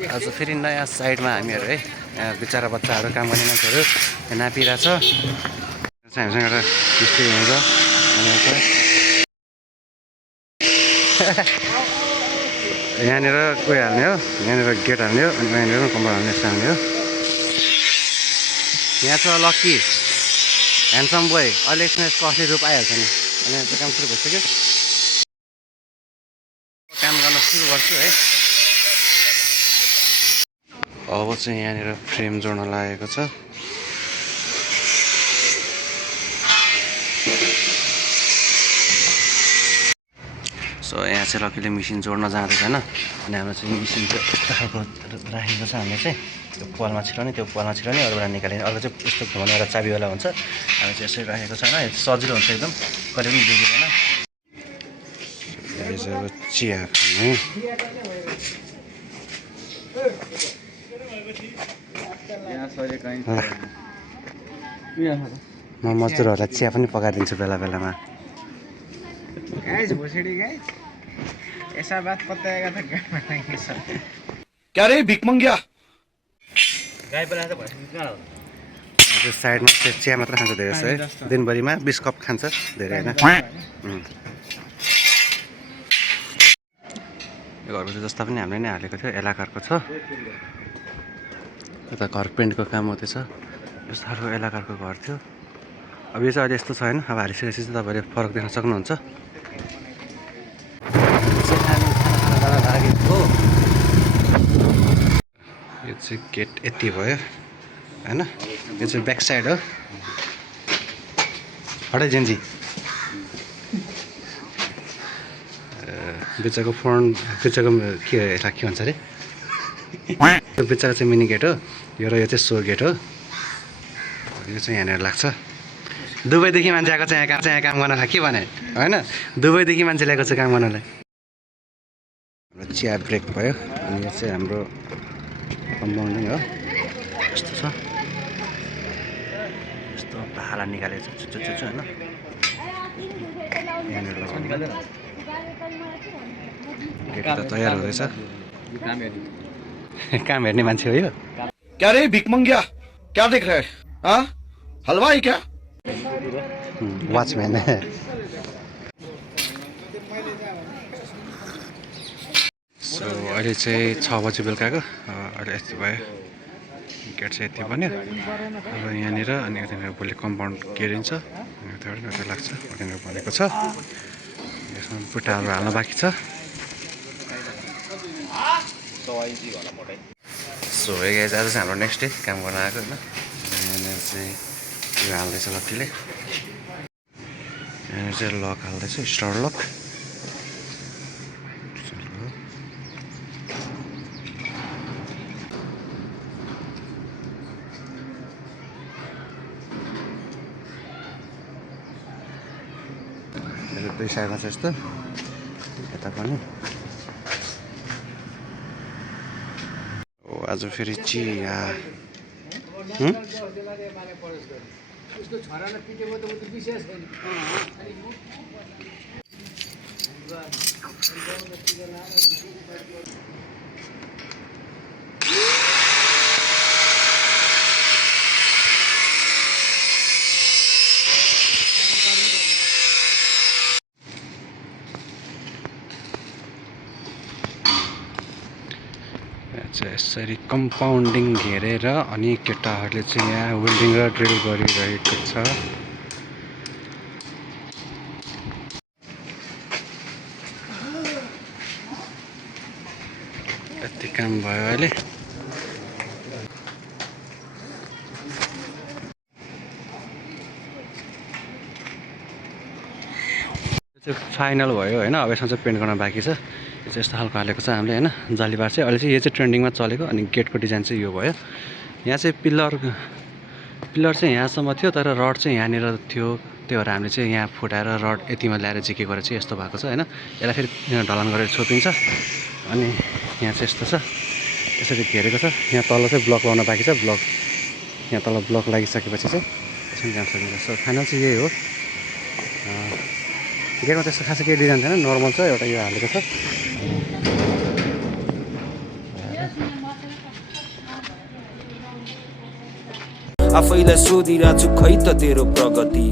आज फेरि नयाँ साइडमा हामीहरू है यहाँ बिचरा बच्चाहरू काम गर्ने मान्छेहरू नापिरहेछ हामीसँग एउटा मिस्त्री हुन्छ यहाँनिर कोही हाल्ने हो यहाँनिर गेट हाल्ने हो अनि यहाँनिर कम्पाउन्ड हाल्ने हाल्ने हो यहाँ छ लक्की ह्यान्डसम बोय अहिले यसमा यसको असली रूप आइहाल्छ नि अनि यहाँ चाहिँ काम सुरु भइसक्यो काम गर्न सुरु गर्छु है अब चाहिँ यहाँनिर फ्रेम जोड्न लागेको छ सो यहाँ चाहिँ लक्कीले मेसिन जोड्न जाँदैछ होइन अनि हाम्रो चाहिँ मेसिन चाहिँ यस्तो खालको राखेको छ हामीले चाहिँ त्यो पालमा छिराउने त्यो पालमा छिराउने अरूबाट निकाल्ने अर्को चाहिँ यस्तो घुमाउने एउटा चाबीवाला हुन्छ हामी चाहिँ यसरी राखेको छ होइन सजिलो हुन्छ एकदम कहिले पनि बुझिँदैन यो चाहिँ अब चिया खाने म मजदुरहरूलाई चिया पनि पकाइदिन्छु बेला बेलामा ऐसा बात बताएगा तो क्या रे भिख मंगिया त्यो साइडमा चाहिँ चिया मात्र खान्छ धेरै जस्तो है दिनभरिमा 20 कप खान्छ धेरै होइन यो घरको चाहिँ जस्ता पनि हामीले नै हालेको थियो एलाकारको छ यता घर पेन्टको काम हुँदैछ यस्तो खालको एलाकारको घर थियो अब यो चाहिँ अहिले यस्तो छैन अब हालिसकेपछि चाहिँ तपाईँले फरक देख्न सक्नुहुन्छ यो चाहिँ गेट यति भयो होइन यो चाहिँ ब्याक साइड हो हटाइ जेन्जी बिचको फ्रन्ट बिचको के यसलाई के भन्छ अरे यो बिचको चाहिँ मिनी गेट हो यो र यो चाहिँ सो गेट हो यो चाहिँ यहाँनिर लाग्छ दुबईदेखि मान्छे आएको चाहिँ यहाँ काम गर्नलाई के भने होइन दुबईदेखि मान्छे ल्याएको छ काम गर्नलाई हाम्रो चिया ब्रेक भयो अनि यो चाहिँ हाम्रो कम्पाउन्डिङ हो यस्तो छ यस्तो भाला निकालेको छ चुच्चो चुच्चो होइन यहाँनिर गेट त तयार हुँदैछ काम हेर्ने मान्छे हो यो क्या रे भिख मंगिया क्या देख रहे हाँ हलवाई क्या वाचम्यान सो अहिले चाहिँ 6 बजी बेलुकाको अहिले यति भयो गेट चाहिँ यति बन्यो अब यहाँनिर अनि यतानिर भोलि कम्पाउन्ड केरिन्छ अनि यताबाट लाग्छ यहाँनिर भनेको छ यसमा बुट्टाहरू हाल्न बाँकी छ सो हे गाइस आज चाहिँ हाम्रो नेक्स्ट डे काम गर्न आएको होइन यहाँनिर चाहिँ यो हाल्दैछ लक्कीले यहाँनिर चाहिँ लक हाल्दैछ स्टार लक दुई साइडमा चाहिँ यस्तो यता पनि आज फेरि चिया यसरी कम्पाउन्डिङ घेरेर अनि केटाहरूले चाहिँ यहाँ वेल्डिङ र ड्रिल गरिरहेको छ यति काम भयो अहिले फाइनल भयो होइन अब यसमा चाहिँ पेन्ट गर्न बाँकी छ यो चाहिँ यस्तो खालको हालेको छ हामीले होइन जालीबार चाहिँ अहिले चाहिँ यो चाहिँ ट्रेन्डिङमा चलेको अनि गेटको डिजाइन चाहिँ यो भयो यहाँ चाहिँ पिलर चाहिँ यहाँसम्म थियो तर रड चाहिँ यहाँनिर थियो त्यही भएर हामीले चाहिँ यहाँ फुटाएर रड यतिमा ल्याएर झिकेको चाहिँ यस्तो भएको छ होइन यसलाई फेरि ढलान गरेर छोपिन्छ अनि यहाँ चाहिँ यस्तो छ यसरी घेरेको छ यहाँ तल चाहिँ ब्लक लगाउन बाँकी छ ब्लक यहाँ तल ब्लक लागिसकेपछि चाहिँ यसमा काम सकिन्छ सो फाइनल चाहिँ यही हो गेटमा त्यस्तो खासै केही डिजाइन छैन नर्मल छ एउटा यो हालेको छ आफैलाई सोधिरहेछु खै त तेरो प्रगति।